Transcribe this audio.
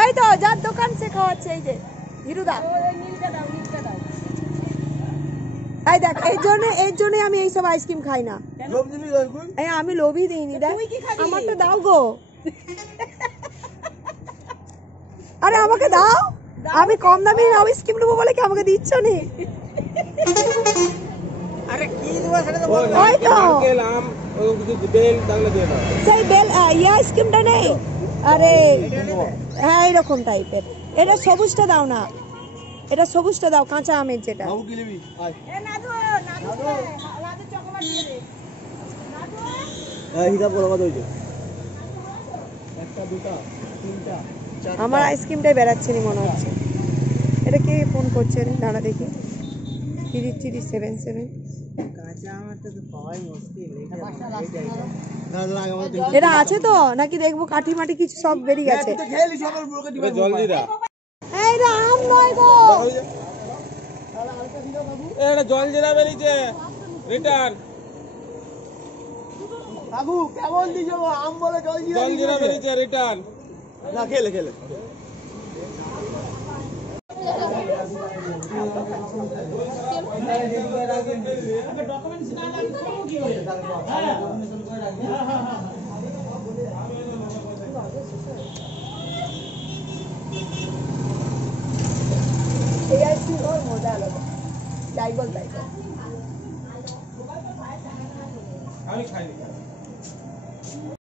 ওই তো যার দোকান সে খাওয়াচ্ছে, এই যে হিরুদা। এই দেখ, এই জন্য আমি এইসব আইসক্রিম খাই না। আমি লোভই দিইনি, দেখ আমারটা দাও গো। আরে আমাকে দাও, আমি কম দামি আইসক্রিম নেবো বলে কি আমাকে দিচ্ছ নি? আরে কি দেবো সেটা তো বল। ওই তো নারকেল আম ওই কিছু বেল তাহলে দিয়ে দাও। সেই বেল এই আইসক্রিমটা নেই? আরে হ্যাঁ এইরকম টাইপের। এটা সবুজটা দাও না, এটা সবুজটা দাও, কাঁচা আমের যেটা। বাবু কি নিবি? আয় এ নাদু নাদু চকোবার দিয়ে দে। এই হিসাব করো কত হইছে? একটা দুটো তিনটা চারটা। আমার আইসক্রিমটাই বেরাচ্ছে নি মনে হচ্ছে। এটা কে ফোন করছে রে? দাঁড়া দেখি। 3377। কাঁচা আমার তো পাওয়াই মুশকিল। এটা আছে তো নাকি দেখবো? কাঠি মাটি কিছু সব বেরিয়ে গেছে। জল দি দাও। এইটা আম নয় গো। এটা জল জিরা বেরিয়েছে, রিটার্ন। বাবু কেমন দিছো? আম বলে জল জিরা বেরিয়েছে, রিটার্ন। না খেলে খেলে এই আইসক্রিম ওর মজা আলাদা, যাই বল তাই। আমি খাইনি।